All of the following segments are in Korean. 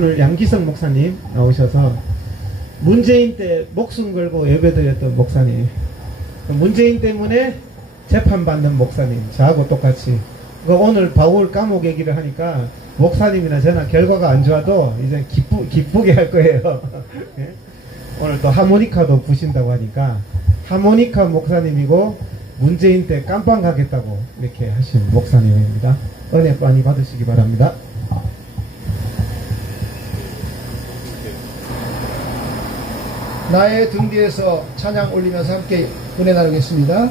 오늘 양기성 목사님 나오셔서 문재인 때 목숨 걸고 예배드렸던 목사님, 문재인 때문에 재판받는 목사님, 저하고 똑같이 오늘 바울 감옥 얘기를 하니까 목사님이나 저나 결과가 안 좋아도 이제 기쁘게 할 거예요. 예? 오늘 또 하모니카도 부신다고 하니까 하모니카 목사님이고 문재인 때 깜빵 가겠다고 이렇게 하신 목사님입니다. 은혜 많이 받으시기 바랍니다. 나의 등 뒤에서 찬양 올리면서 함께 은혜 나누겠습니다.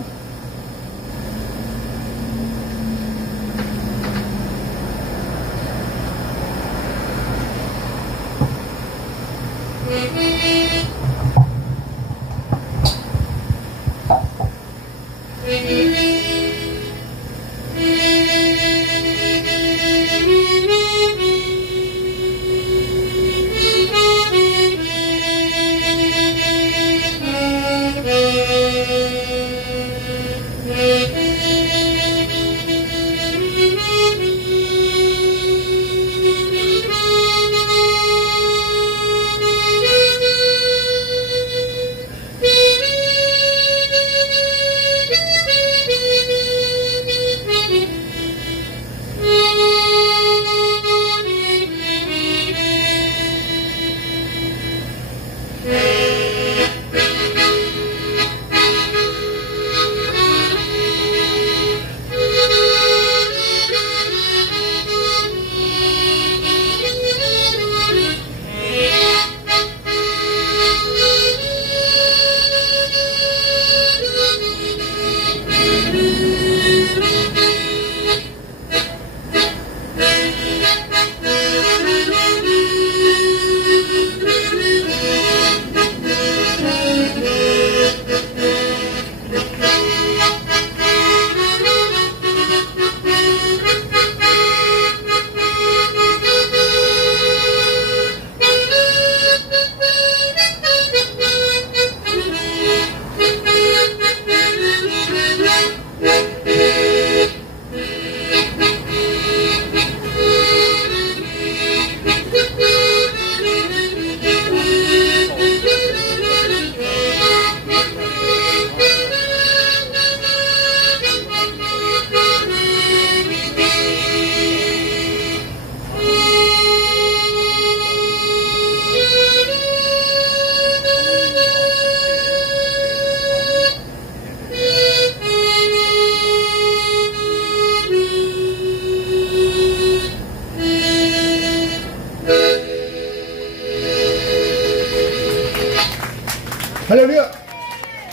할렐루야!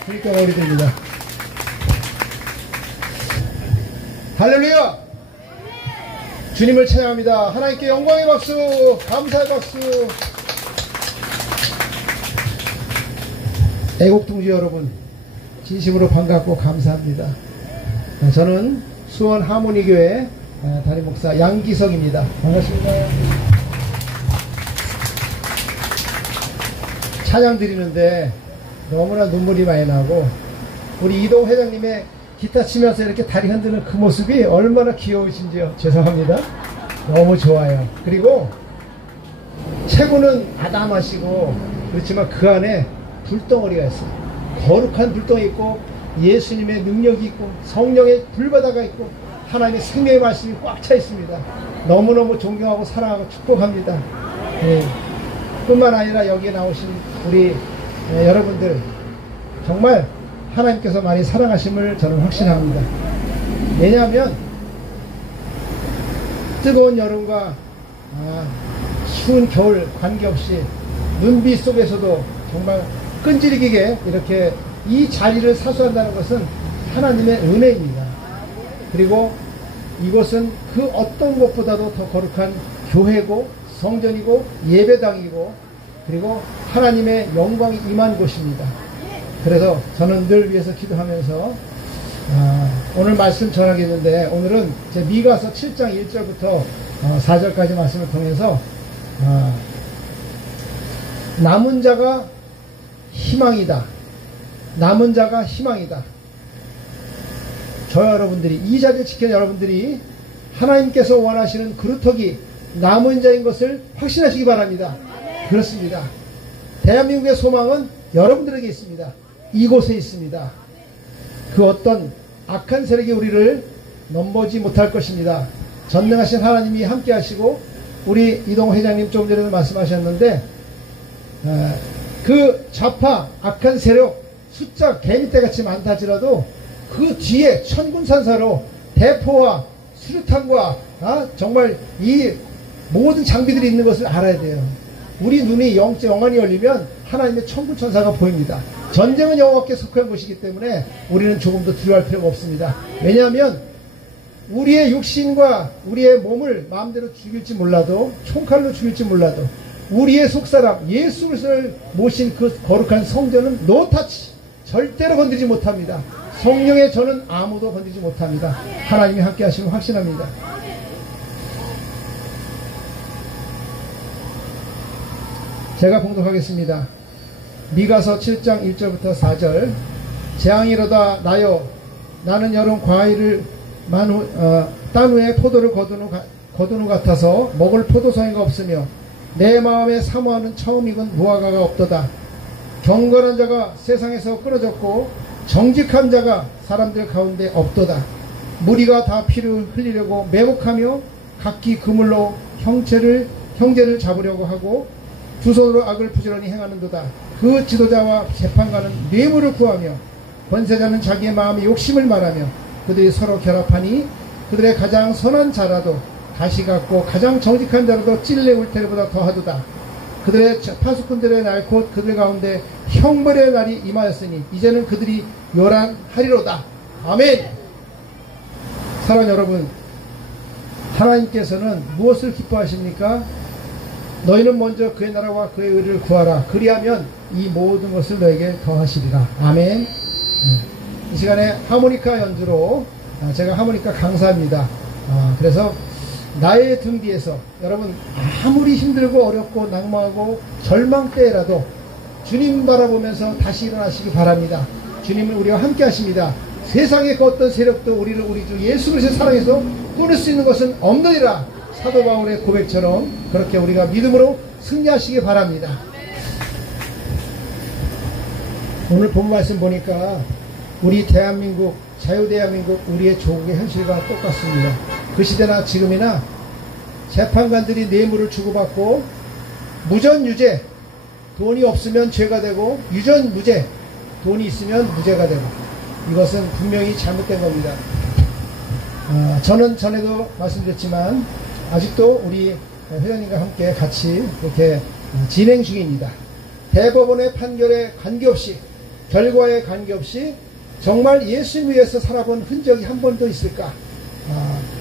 그러니까 우리들입니다. 할렐루야! 주님을 찬양합니다. 하나님께 영광의 박수, 감사의 박수. 애국동지 여러분, 진심으로 반갑고 감사합니다. 저는 수원 하모니교회 담임목사 양기성입니다. 반갑습니다. 찬양 드리는데 너무나 눈물이 많이 나고, 우리 이동 회장님의 기타 치면서 이렇게 다리 흔드는 그 모습이 얼마나 귀여우신지요. 죄송합니다. 너무 좋아요. 그리고 체구는 아담하시고 그렇지만 그 안에 불덩어리가 있어요. 거룩한 불덩이 있고 예수님의 능력이 있고 성령의 불바다가 있고 하나님의 생명의 말씀이 꽉 차 있습니다. 너무너무 존경하고 사랑하고 축복합니다. 네. 뿐만 아니라 여기에 나오신 우리 여러분들 정말 하나님께서 많이 사랑하심을 저는 확신합니다. 왜냐하면 뜨거운 여름과 추운 겨울 관계없이 눈비 속에서도 정말 끈질기게 이렇게 이 자리를 사수한다는 것은 하나님의 은혜입니다. 그리고 이곳은 그 어떤 곳보다도 더 거룩한 교회고 성전이고 예배당이고 그리고 하나님의 영광이 임한 곳입니다. 그래서 저는 늘 위해서 기도하면서 오늘 말씀 전하겠는데, 오늘은 제 미가서 7장 1절부터 4절까지 말씀을 통해서 남은 자가 희망이다. 남은 자가 희망이다. 저 여러분들이, 이 자리를 지킨 여러분들이 하나님께서 원하시는 그루터기, 남은 자인 것을 확신하시기 바랍니다. 그렇습니다. 대한민국의 소망은 여러분들에게 있습니다. 이곳에 있습니다. 그 어떤 악한 세력이 우리를 넘보지 못할 것입니다. 전능하신 하나님이 함께 하시고, 우리 이동 회장님 조금 전에도 말씀하셨는데, 그 좌파 악한 세력 숫자 개미떼같이 많다 할지라도 그 뒤에 천군산사로 대포와 수류탄과 정말 이 모든 장비들이 있는 것을 알아야 돼요. 우리 눈이 영안이 열리면 하나님의 천군천사가 보입니다. 전쟁은 여호와께 속한 것이기 때문에 우리는 조금도 두려워할 필요가 없습니다. 왜냐하면 우리의 육신과 우리의 몸을 마음대로 죽일지 몰라도, 총칼로 죽일지 몰라도, 우리의 속사람 예수 그리스도를 모신 그 거룩한 성전은 노타치, 절대로 건드리지 못합니다. 성령의 저는 아무도 건드리지 못합니다. 하나님이 함께 하시면 확신합니다. 제가 봉독하겠습니다. 미가서 7장 1절부터 4절. 재앙이로다 나여, 나는 여름 과일을 딴 후에 포도를 거둔 후 같아서 먹을 포도송이가 없으며 내 마음에 사모하는 처음 익은 무화과가 없도다. 경건한 자가 세상에서 끊어졌고 정직한 자가 사람들 가운데 없도다. 무리가 다 피를 흘리려고 매복하며 각기 그물로 형제를 잡으려고 하고 두 손으로 악을 부지런히 행하는도다. 그 지도자와 재판관은 뇌물을 구하며 권세자는 자기의 마음에 욕심을 말하며 그들이 서로 결합하니 그들의 가장 선한 자라도 가시 같고 가장 정직한 자라도 찔레 울테리보다 더하도다. 그들의 파수꾼들의 날 곧 그들 가운데 형벌의 날이 임하였으니 이제는 그들이 요란하리로다. 아멘. 사랑하는 여러분, 하나님께서는 무엇을 기뻐하십니까? 너희는 먼저 그의 나라와 그의 의를 구하라. 그리하면 이 모든 것을 너에게 더하시리라. 아멘. 이 시간에 하모니카 연주로 제가 하모니카 강사입니다. 그래서 나의 등 뒤에서 여러분 아무리 힘들고 어렵고 낙망하고 절망 때라도 주님 바라보면서 다시 일어나시기 바랍니다. 주님은 우리와 함께 하십니다. 세상의 그 어떤 세력도 우리를 우리 주 예수 그리스도의 사랑에서 끊을 수 있는 것은 없느니라. 사도 바울의 고백처럼 그렇게 우리가 믿음으로 승리하시기 바랍니다. 오늘 본 말씀 보니까 우리 대한민국, 자유대한민국, 우리의 조국의 현실과 똑같습니다. 그 시대나 지금이나 재판관들이 뇌물을 주고받고 무전유죄, 돈이 없으면 죄가 되고 유전무죄, 돈이 있으면 무죄가 되고, 이것은 분명히 잘못된 겁니다. 저는 전에도 말씀드렸지만 아직도 우리 회장님과 함께 같이 이렇게 진행 중입니다. 대법원의 판결에 관계없이, 결과에 관계없이 정말 예수님 위해서 살아본 흔적이 한 번도 있을까?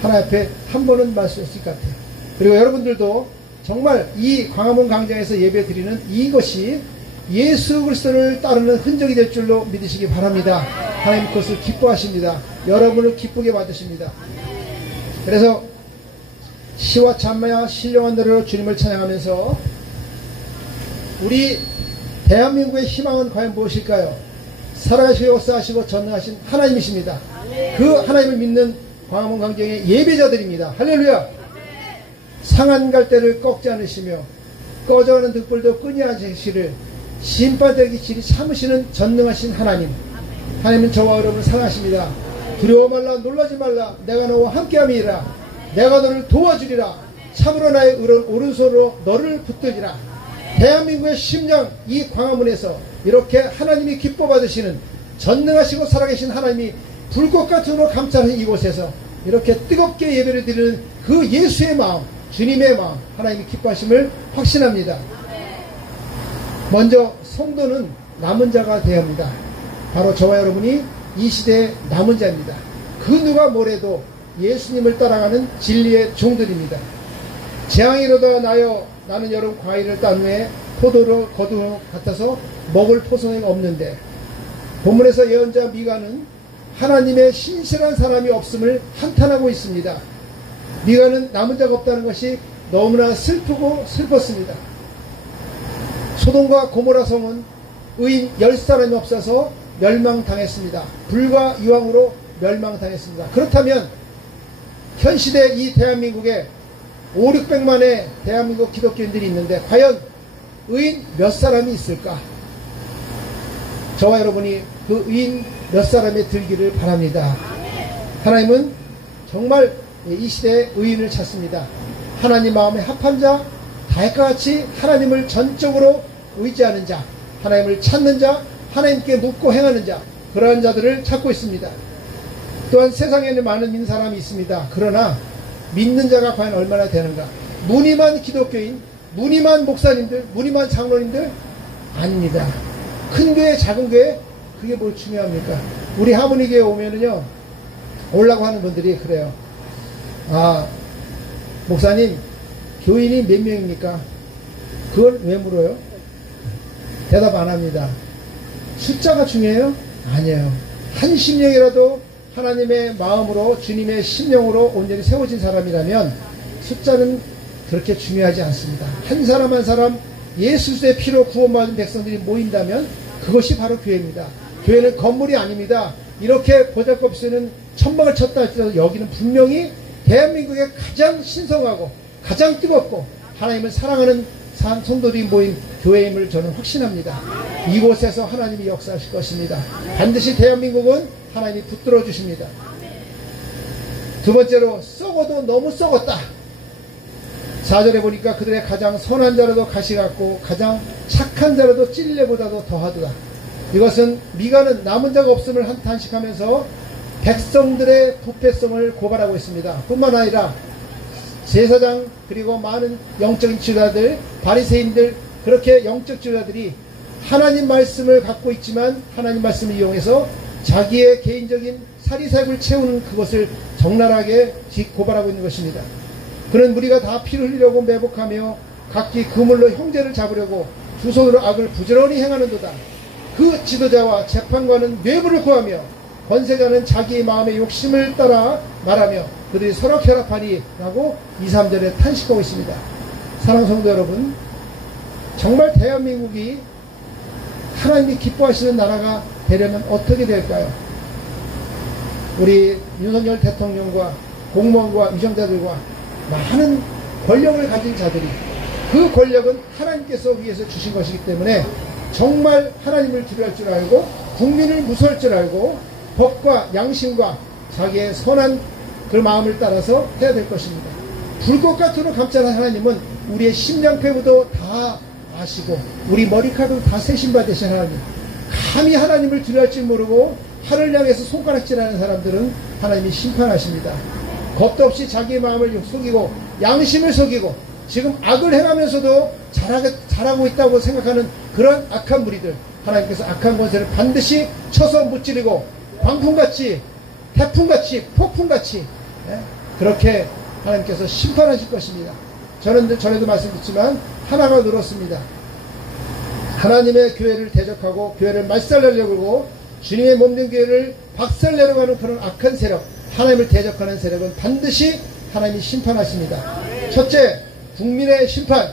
하나님 앞에 한 번은 말씀했을 것 같아요. 그리고 여러분들도 정말 이 광화문 광장에서 예배 드리는 이것이 예수 그리스도를 따르는 흔적이 될 줄로 믿으시기 바랍니다. 하나님 그것을 기뻐하십니다. 여러분을 기쁘게 받으십니다. 그래서 시와 찬미와 신령한 노래로 주님을 찬양하면서 우리 대한민국의 희망은 과연 무엇일까요? 살아가시고 역사하시고 전능하신 하나님이십니다. 그 하나님을 믿는 광화문 광장의 예배자들입니다. 할렐루야. 상한 갈대를 꺾지 않으시며 꺼져가는 등불도 끄지 않으시기를 심판되기 질이 참으시는 전능하신 하나님. 하나님은 저와 여러분을 사랑하십니다. 두려워 말라, 놀라지 말라, 내가 너와 함께함이라. 내가 너를 도와주리라. 참으로 나의 오른손으로 너를 붙들리라. 대한민국의 심장, 이 광화문에서 이렇게 하나님이 기뻐 받으시는 전능하시고 살아계신 하나님이 불꽃 같은 으로 감싸는 이곳에서 이렇게 뜨겁게 예배를 드리는 그 예수의 마음, 주님의 마음, 하나님이 기뻐하심을 확신합니다. 먼저 성도는 남은 자가 되어야 합니다. 바로 저와 여러분이 이 시대의 남은 자입니다. 그 누가 뭐래도 예수님을 따라가는 진리의 종들입니다. 재앙이로다 나여, 나는 여름 과일을 딴 후에 포도를 거둔 것 같아서 먹을 포도송이가 없는데, 본문에서 예언자 미가는 하나님의 신실한 사람이 없음을 한탄하고 있습니다. 미가는 남은 자가 없다는 것이 너무나 슬프고 슬펐습니다. 소돔과 고모라 성은 의인 10사람이 없어서 멸망당했습니다. 불과 이왕으로 멸망당했습니다. 그렇다면 현 시대 이 대한민국에 5, 600만의 대한민국 기독교인들이 있는데 과연 의인 몇 사람이 있을까? 저와 여러분이 그 의인 몇 사람에 들기를 바랍니다. 하나님은 정말 이 시대에 의인을 찾습니다. 하나님 마음에 합한 자, 다윗과 같이 하나님을 전적으로 의지하는 자, 하나님을 찾는 자, 하나님께 묻고 행하는 자, 그러한 자들을 찾고 있습니다. 또한 세상에는 많은 믿는 사람이 있습니다. 그러나 믿는 자가 과연 얼마나 되는가? 무늬만 기독교인, 무늬만 목사님들, 무늬만 장로님들 아닙니다. 큰 교회, 작은 교회, 그게 뭘 중요합니까? 우리 하모니 교회 오면은요, 오려고 하는 분들이 그래요. 아, 목사님, 교인이 몇 명입니까? 그걸 왜 물어요? 대답 안 합니다. 숫자가 중요해요? 아니에요. 한 심령이라도 하나님의 마음으로, 주님의 심령으로 온전히 세워진 사람이라면 숫자는 그렇게 중요하지 않습니다. 한 사람 한 사람 예수의 피로 구원받은 백성들이 모인다면 그것이 바로 교회입니다. 교회는 건물이 아닙니다. 이렇게 보잘것없이는 천막을 쳤다 할지라도 여기는 분명히 대한민국의 가장 신성하고 가장 뜨겁고 하나님을 사랑하는 성도들이 모인 교회임을 저는 확신합니다. 이곳에서 하나님이 역사하실 것입니다. 반드시 대한민국은 하나님이 붙들어 주십니다. 두 번째로, 썩어도 너무 썩었다. 4절에 보니까 그들의 가장 선한 자라도 가시 같고 가장 착한 자라도 찔레보다도 더하도다. 이것은 미가는 남은 자가 없음을 한탄식하면서 백성들의 부패성을 고발하고 있습니다. 뿐만 아니라 제사장 그리고 많은 영적인 지도자들, 바리새인들, 그렇게 영적 지도자들이 하나님 말씀을 갖고 있지만 하나님 말씀을 이용해서 자기의 개인적인 사리사욕을 채우는 그것을 적나라하게 고발하고 있는 것입니다. 그는 무리가 다 피를 흘리려고 매복하며 각기 그물로 형제를 잡으려고 두 손으로 악을 부지런히 행하는도다. 그 지도자와 재판관은 뇌물을 구하며 권세자는 자기의 마음의 욕심을 따라 말하며 그들이 서로 결합하니 라고 2, 3절에 탄식하고 있습니다. 사랑하는 성도 여러분, 정말 대한민국이 하나님이 기뻐하시는 나라가 되려면 어떻게 될까요? 우리 윤석열 대통령과 공무원과 위정자들과 많은 권력을 가진 자들이, 그 권력은 하나님께서 위해서 주신 것이기 때문에 정말 하나님을 두려워할 줄 알고 국민을 무서워할 줄 알고 법과 양심과 자기의 선한 그 마음을 따라서 해야 될 것입니다. 불꽃 같도록 감찰한 하나님은 우리의 심장폐부도 다 아시고 우리 머리카락도 다 세신바 되신 하나님, 감히 하나님을 두려워할 줄 모르고 하늘 향해서 손가락질하는 사람들은 하나님이 심판하십니다. 겁도 없이 자기의 마음을 속이고 양심을 속이고 지금 악을 행하면서도 잘하고 있다고 생각하는 그런 악한 무리들, 하나님께서 악한 권세를 반드시 쳐서 무찌르고 광풍같이, 태풍같이, 폭풍같이 그렇게 하나님께서 심판하실 것입니다. 저는 전에도 말씀드렸지만 하나가 늘었습니다. 하나님의 교회를 대적하고 교회를 말살내려고 하고 주님의 몸된 교회를 박살내려고 하는 그런 악한 세력, 하나님을 대적하는 세력은 반드시 하나님이 심판하십니다. 첫째, 국민의 심판.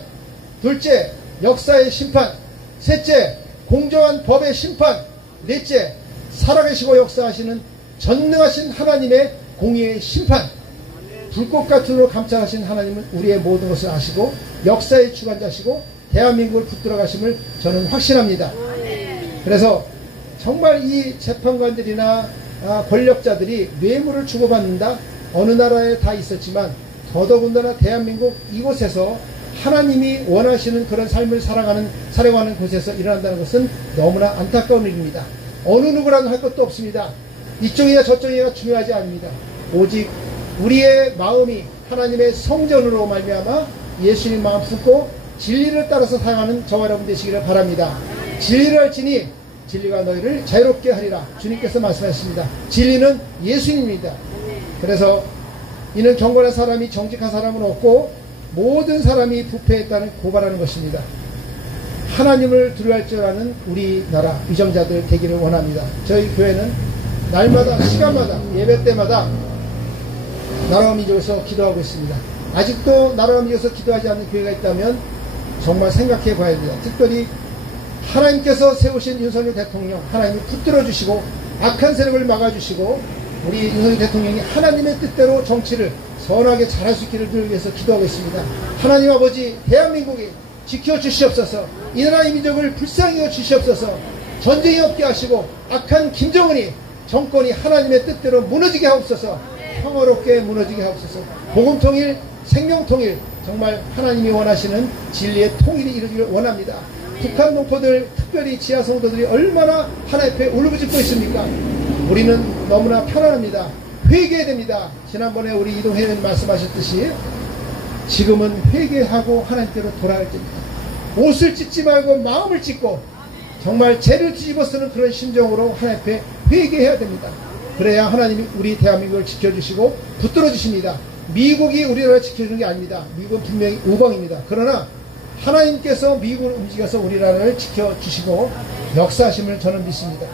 둘째, 역사의 심판. 셋째, 공정한 법의 심판. 넷째, 살아계시고 역사하시는 전능하신 하나님의 공의의 심판. 불꽃 같으로 감찰하신 하나님은 우리의 모든 것을 아시고 역사의 주관자시고 대한민국을 붙들어 가심을 저는 확신합니다. 그래서 정말 이 재판관들이나 권력자들이 뇌물을 주고받는다, 어느 나라에 다 있었지만 더더군다나 대한민국 이곳에서 하나님이 원하시는 그런 삶을 살아가는 곳에서 일어난다는 것은 너무나 안타까운 일입니다. 어느 누구라도 할 것도 없습니다. 이쪽이나 저쪽이나 중요하지 않습니다. 오직 우리의 마음이 하나님의 성전으로 말미암아 예수님 마음 품고 진리를 따라서 살아가는 저와 여러분 되시기를 바랍니다. 진리를 알지니 진리가 너희를 자유롭게 하리라. 주님께서 말씀하셨습니다. 진리는 예수님입니다. 그래서 이는 경건한 사람이 정직한 사람은 없고 모든 사람이 부패했다는 고발하는 것입니다. 하나님을 두려워할 줄 아는 우리나라 위정자들 되기를 원합니다. 저희 교회는 날마다 시간마다 예배 때마다 나라와 민족에서 기도하고 있습니다. 아직도 나라와 민족에서 기도하지 않는 교회가 있다면 정말 생각해 봐야 됩니다. 특별히 하나님께서 세우신 윤석열 대통령, 하나님이 붙들어 주시고 악한 세력을 막아주시고 우리 윤석열 대통령이 하나님의 뜻대로 정치를 선하게 잘할 수 있기를 늘 위해서 기도하겠습니다. 하나님 아버지, 대한민국이 지켜주시옵소서. 이 나라의 민족을 불쌍히 여주시옵소서. 전쟁이 없게 하시고 악한 김정은이 정권이 하나님의 뜻대로 무너지게 하옵소서. 평화롭게 무너지게 하옵소서. 복음통일, 생명통일, 정말 하나님이 원하시는 진리의 통일이 이루어지길 원합니다. 북한 농포들, 특별히 지하 성도들이 얼마나 하나님 앞에 울부짖고 있습니까? 우리는 너무나 편안합니다. 회개해야 됩니다. 지난번에 우리 이동 회장님 말씀하셨듯이 지금은 회개하고 하나님께로 돌아갈 때입니다. 옷을 찢지 말고 마음을 찢고 정말 죄를 뒤집어 쓰는 그런 심정으로 하나님 앞에 회개해야 됩니다. 그래야 하나님이 우리 대한민국을 지켜주시고 붙들어 주십니다. 미국이 우리나라를 지켜주는 게 아닙니다. 미국은 분명히 우방입니다. 그러나 하나님께서 미국을 움직여서 우리나라를 지켜주시고 역사하심을 저는 믿습니다.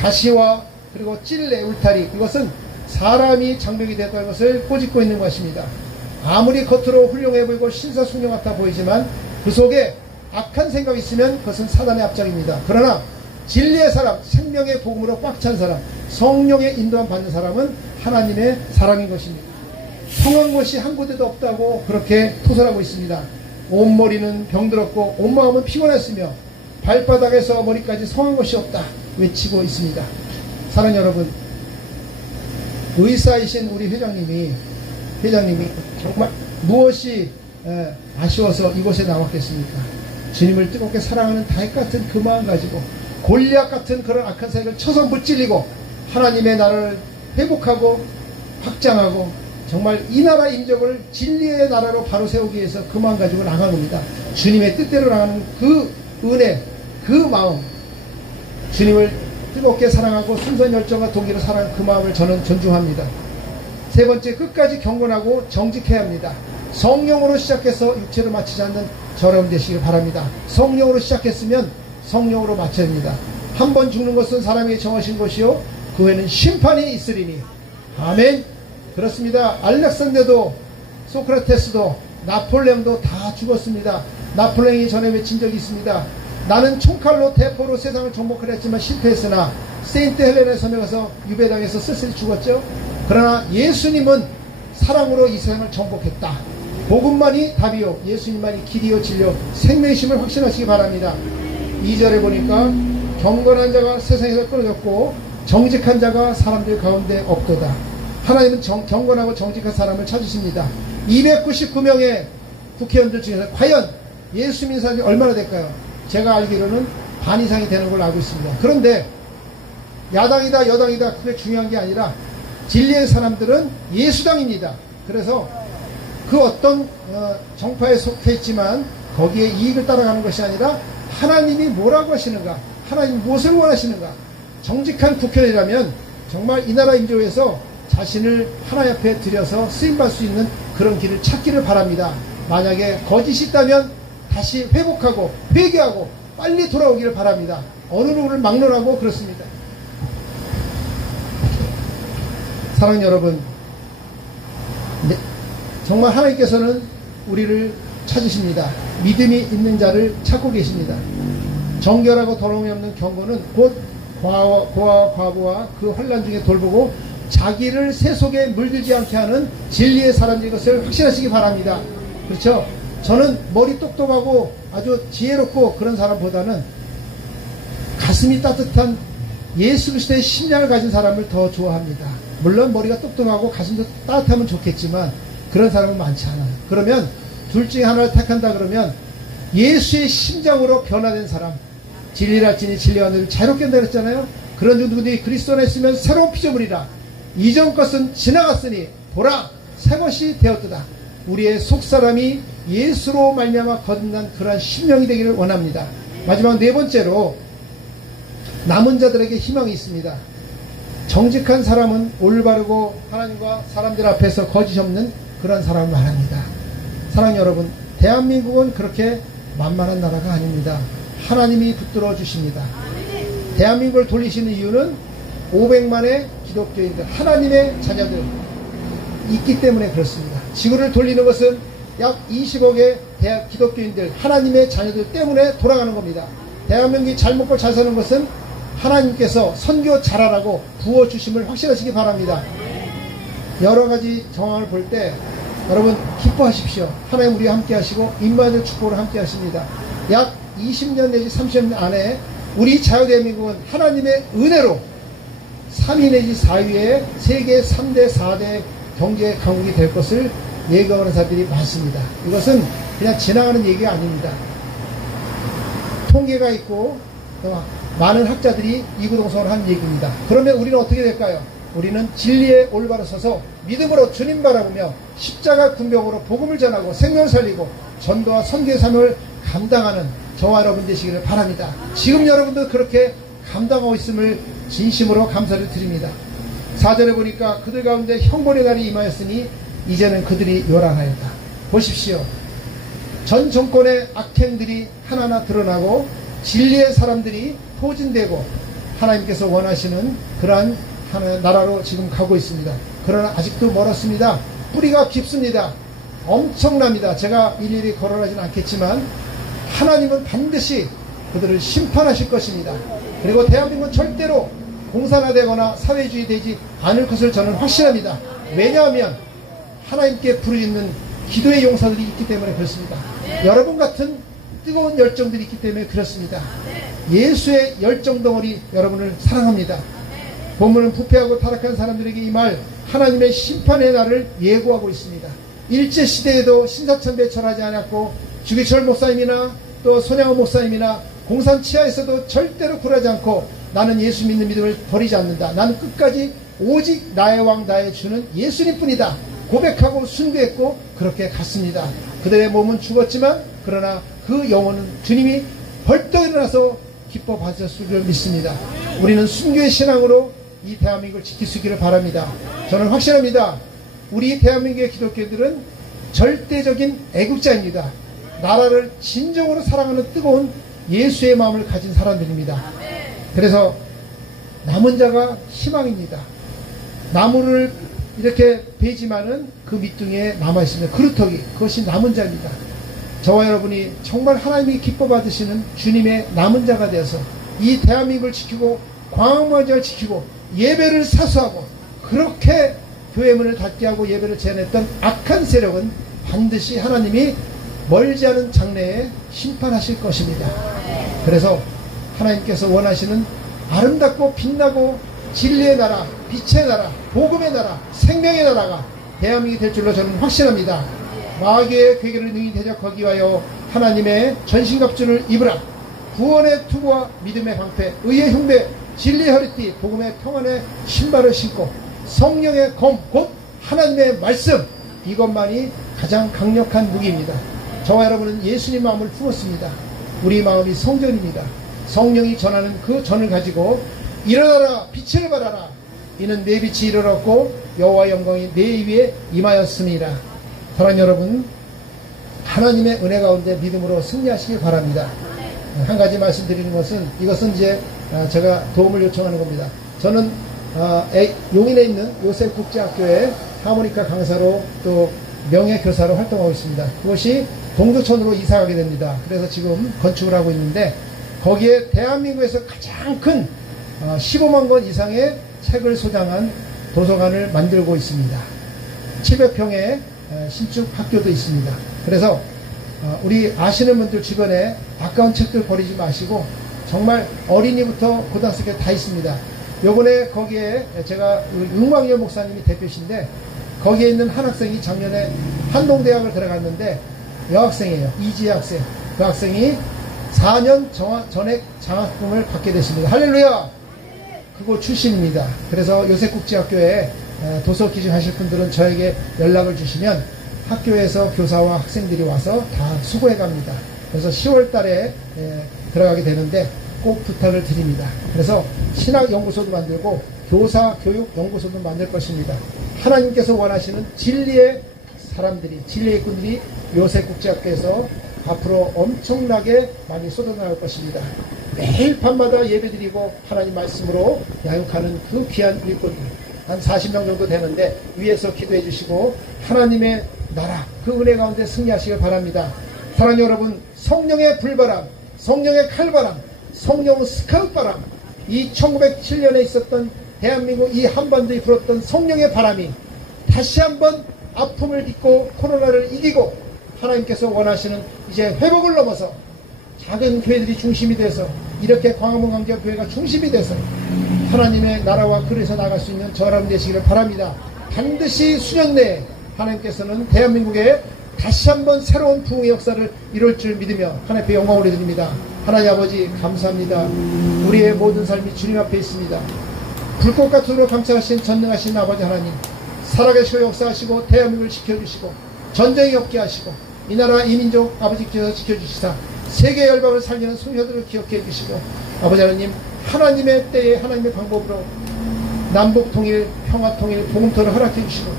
가시와 그리고 찔레, 울타리, 이것은 사람이 장벽이 됐다는 것을 꼬집고 있는 것입니다. 아무리 겉으로 훌륭해 보이고 신사숙녀 같아 보이지만 그 속에 악한 생각이 있으면 그것은 사단의 앞장입니다. 그러나 진리의 사람, 생명의 복음으로 꽉 찬 사람, 성령의 인도함 받는 사람은 하나님의 사랑인 것입니다. 성한 것이 한 곳에도 없다고 그렇게 토설하고 있습니다. 온 머리는 병들었고 온 마음은 피곤했으며 발바닥에서 머리까지 성한 것이 없다 외치고 있습니다. 사랑 여러분, 의사이신 우리 회장님이 정말 무엇이 아쉬워서 이곳에 나왔겠습니까? 주님을 뜨겁게 사랑하는 다윗 같은 그 마음 가지고 골리앗 같은 그런 악한 사역을 쳐서 무찔리고 하나님의 나라를 회복하고 확장하고 정말 이 나라 인족을 진리의 나라로 바로 세우기 위해서 그 마음 가지고 나간 겁니다. 주님의 뜻대로 나가는 그 은혜, 그 마음, 주님을 뜨겁게 사랑하고 순수한 열정과 동기로 사랑하는 그 마음을 저는 존중합니다. 세 번째, 끝까지 경건하고 정직해야 합니다. 성령으로 시작해서 육체로 마치지 않는 저렴 되시길 바랍니다. 성령으로 시작했으면 성령으로 마쳐야 합니다. 한 번 죽는 것은 사람에게 정하신 것이요 그 후에는 심판이 있으리니. 아멘. 그렇습니다. 알렉산더도, 소크라테스도, 나폴레옹도 다 죽었습니다. 나폴레옹이 전에 외친 적이 있습니다. 나는 총칼로 대포로 세상을 정복하려 했지만 실패했으나 세인트 헬레나의 섬에 가서 유배당해서 쓸쓸히 죽었죠. 그러나 예수님은 사랑으로 이 세상을 정복했다. 복음만이 답이요 예수님만이 길이요 진리요 생명이심을 확신하시기 바랍니다. 2절에 보니까 경건한 자가 세상에서 끊어졌고 정직한 자가 사람들 가운데 없도다. 하나님은 경건하고 정직한 사람을 찾으십니다. 299명의 국회의원들 중에서 과연 예수 믿는 사람이 얼마나 될까요? 제가 알기로는 반 이상이 되는 걸로 알고 있습니다. 그런데 야당이다 여당이다 그게 중요한 게 아니라 진리의 사람들은 예수당입니다. 그래서 그 어떤 정파에 속해 있지만 거기에 이익을 따라가는 것이 아니라 하나님이 뭐라고 하시는가, 하나님이 무엇을 원하시는가. 정직한 국회의원이라면 정말 이 나라 인조에서 자신을 하나님 앞에 들여서 쓰임받을 수 있는 그런 길을 찾기를 바랍니다. 만약에 거짓이 있다면 다시 회복하고 회개하고 빨리 돌아오기를 바랍니다. 어느 누구를 막론하고 그렇습니다. 사랑하는 여러분, 정말 하나님께서는 우리를 찾으십니다. 믿음이 있는 자를 찾고 계십니다. 정결하고 더러움이 없는 경건은 곧 고아와 과부와 그 혼란 중에 돌보고 자기를 새 속에 물들지 않게 하는 진리의 사람인 것을 확신하시기 바랍니다. 그렇죠? 저는 머리 똑똑하고 아주 지혜롭고 그런 사람보다는 가슴이 따뜻한 예수 그리스도의 심장을 가진 사람을 더 좋아합니다. 물론 머리가 똑똑하고 가슴도 따뜻하면 좋겠지만 그런 사람은 많지 않아요. 그러면 둘 중에 하나를 택한다 그러면 예수의 심장으로 변화된 사람, 진리라 진리 진리와 너를 자유롭게 한다 그랬잖아요. 그런 누구들이 그리스도 안에 있으면 새로운 피조물이라 이전 것은 지나갔으니 보라 새 것이 되었도다. 우리의 속사람이 예수로 말미암아 거듭난 그러한 심령이 되기를 원합니다. 마지막 네 번째로 남은 자들에게 희망이 있습니다. 정직한 사람은 올바르고 하나님과 사람들 앞에서 거짓 없는 그런 사람을 말합니다. 사랑하는 여러분, 대한민국은 그렇게 만만한 나라가 아닙니다. 하나님이 붙들어 주십니다. 대한민국을 돌리시는 이유는 500만의 기독교인들, 하나님의 자녀들 있기 때문에 그렇습니다. 지구를 돌리는 것은 약 20억의 기독교인들, 하나님의 자녀들 때문에 돌아가는 겁니다. 대한민국이 잘 먹고 잘 사는 것은 하나님께서 선교 잘하라고 부어주심을 확신하시기 바랍니다. 여러 가지 정황을 볼 때 여러분 기뻐하십시오. 하나님 우리와 함께 하시고 임마누엘 축복을 함께 하십니다. 약 20년 내지 30년 안에 우리 자유대한민국은 하나님의 은혜로 3위 내지 4위의 세계 3대 4대 경제 강국이 될 것을 예고하는 사람들이 많습니다. 이것은 그냥 지나가는 얘기가 아닙니다. 통계가 있고 많은 학자들이 이구동성을 한 얘기입니다. 그러면 우리는 어떻게 될까요? 우리는 진리에 올바로 서서 믿음으로 주님 바라보며 십자가 군병으로 복음을 전하고 생명을 살리고 전도와 선교의 사명을 감당하는 저와 여러분 되시기를 바랍니다. 지금 여러분도 그렇게 감당하고 있음을 진심으로 감사를 드립니다. 4절에 보니까 그들 가운데 형벌의 날이 임하였으니 이제는 그들이 요란하였다. 보십시오. 전 정권의 악행들이 하나하나 드러나고 진리의 사람들이 포진되고 하나님께서 원하시는 그러한 나라로 지금 가고 있습니다. 그러나 아직도 멀었습니다. 뿌리가 깊습니다. 엄청납니다. 제가 일일이 거론하지는 않겠지만 하나님은 반드시 그들을 심판하실 것입니다. 그리고 대한민국은 절대로 공산화되거나 사회주의 되지 않을 것을 저는 확신합니다. 왜냐하면 하나님께 부르짖는 기도의 용사들이 있기 때문에 그렇습니다. 여러분 같은 뜨거운 열정들이 있기 때문에 그렇습니다. 예수의 열정 덩어리 여러분을 사랑합니다. 본문은 부패하고 타락한 사람들에게 이 말 하나님의 심판의 날을 예고하고 있습니다. 일제시대에도 신사참배에 절하지 않았고 주기철 목사님이나 또 손양호 목사님이나 공산 치하에서도 절대로 굴하지 않고 나는 예수 믿는 믿음을 버리지 않는다. 나는 끝까지 오직 나의 왕 나의 주는 예수님뿐이다. 고백하고 순교했고 그렇게 갔습니다. 그들의 몸은 죽었지만 그러나 그 영혼은 주님이 벌떡 일어나서 기뻐 받으셨을 줄 믿습니다. 우리는 순교의 신앙으로 이 대한민국을 지킬 수 있기를 바랍니다. 저는 확신합니다. 우리 대한민국의 기독교들은 절대적인 애국자입니다. 나라를 진정으로 사랑하는 뜨거운 예수의 마음을 가진 사람들입니다. 그래서 남은 자가 희망입니다. 나무를 이렇게 베지만은 그 밑둥에 남아있습니다. 그루터기, 그것이 남은 자입니다. 저와 여러분이 정말 하나님이 기뻐 받으시는 주님의 남은 자가 되어서 이 대한민국을 지키고 광화문을 지키고 예배를 사수하고 그렇게 교회 문을 닫게 하고 예배를 제한했던 악한 세력은 반드시 하나님이 멀지 않은 장래에 심판하실 것입니다. 그래서 하나님께서 원하시는 아름답고 빛나고 진리의 나라, 빛의 나라, 복음의 나라, 생명의 나라가 대한민국이 될 줄로 저는 확신합니다. 마귀의 괴계를 능히 대적하기 위하여 하나님의 전신갑주를 입으라. 구원의 투구와 믿음의 방패, 의의 흉배, 진리의 허리띠, 복음의 평안의 신발을 신고 성령의 검, 곧 하나님의 말씀, 이것만이 가장 강력한 무기입니다. 저와 여러분은 예수님 마음을 품었습니다. 우리 마음이 성전입니다. 성령이 전하는 그 전을 가지고 일어나라 빛을 발하라. 이는 내 빛이 이르렀고 여호와 영광이 내 위에 임하였습니다. 사랑하는 여러분, 하나님의 은혜 가운데 믿음으로 승리하시길 바랍니다. 한 가지 말씀드리는 것은 이것은 이제 제가 도움을 요청하는 겁니다. 저는 용인에 있는 요셉국제학교에 하모니카 강사로 또 명예교사로 활동하고 있습니다. 그것이 동두천으로 이사가게 됩니다. 그래서 지금 건축을 하고 있는데 거기에 대한민국에서 가장 큰 15만 권 이상의 책을 소장한 도서관을 만들고 있습니다. 700평의 신축 학교도 있습니다. 그래서 우리 아시는 분들 주변에 아까운 책들 버리지 마시고 정말 어린이부터 고등학생까지 다 있습니다. 요번에 거기에 제가 윤광열 목사님이 대표신데 거기에 있는 한 학생이 작년에 한동대학을 들어갔는데 여학생이에요. 이지혜 학생. 그 학생이 4년 전액 장학금을 받게 됐습니다. 할렐루야! 그곳 출신입니다. 그래서 요셉국제학교에 도서 기증하실 분들은 저에게 연락을 주시면 학교에서 교사와 학생들이 와서 다 수고해 갑니다. 그래서 10월 달에 들어가게 되는데 꼭 부탁을 드립니다. 그래서 신학연구소도 만들고 교사 교육연구소도 만들 것입니다. 하나님께서 원하시는 진리의 사람들이, 진리의꾼들이 요셉국제학교에서 앞으로 엄청나게 많이 쏟아나올 것입니다. 매일 밤마다 예배드리고 하나님 말씀으로 양육하는 그 귀한 일꾼들 한 40명 정도 되는데 위에서 기도해 주시고 하나님의 나라 그 은혜 가운데 승리하시길 바랍니다. 사랑하는 여러분, 성령의 불바람, 성령의 칼바람, 성령 스카웃바람, 이 1907년에 있었던 대한민국 이 한반도에 불었던 성령의 바람이 다시 한번 아픔을 딛고 코로나를 이기고 하나님께서 원하시는 이제 회복을 넘어서 작은 교회들이 중심이 돼서 이렇게 광화문광장교회가 중심이 돼서 하나님의 나라와 그래서 나갈 수 있는 저 여러분 되시기를 바랍니다. 반드시 수년 내에 하나님께서는 대한민국에 다시 한번 새로운 부흥의 역사를 이룰 줄 믿으며 하나님께 영광을 올려드립니다. 하나님 아버지 감사합니다. 우리의 모든 삶이 주님 앞에 있습니다. 불꽃 같은 으로 감찰하신 전능하신 아버지 하나님, 살아계시고 역사하시고 대한민국을 지켜주시고 전쟁이 없게 하시고 이 나라 이 민족 아버지께서 지켜주시사 세계 열방을 살리는 소녀들을 기억해 주시고 아버지 하나님, 하나님의 때에 하나님의 방법으로 남북 통일, 평화 통일, 복음토를 허락해 주시고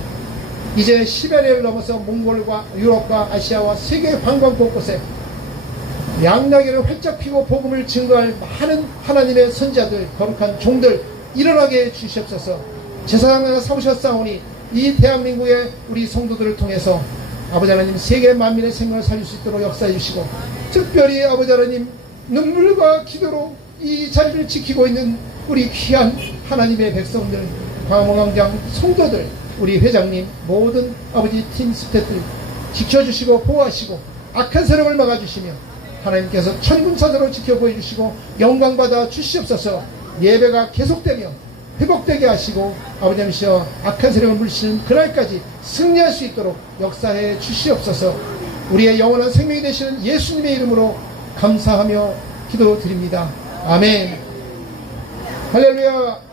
이제 시베리아를 넘어서 몽골과 유럽과 아시아와 세계 방방 곳곳에 양나기를 활짝 피고 복음을 증거할 많은 하나님의 선지자들, 거룩한 종들 일어나게 해 주시옵소서. 제사장을 삼으셨사오니 이 대한민국의 우리 성도들을 통해서 아버지 하나님 세계 만민의 생명을 살릴 수 있도록 역사해 주시고 특별히 아버지 하나님 눈물과 기도로 이 자리를 지키고 있는 우리 귀한 하나님의 백성들, 광화문광장 성도들, 우리 회장님, 모든 아버지 팀 스태프들 지켜주시고 보호하시고 악한 세력을 막아주시며 하나님께서 천군사자로 지켜 보여주시고 영광받아 주시옵소서. 예배가 계속되며 회복되게 하시고 아버지 하나님이여 악한 세력을 물리치는 그날까지 승리할 수 있도록 역사해 주시옵소서. 우리의 영원한 생명이 되시는 예수님의 이름으로 감사하며 기도드립니다. 아멘. 할렐루야.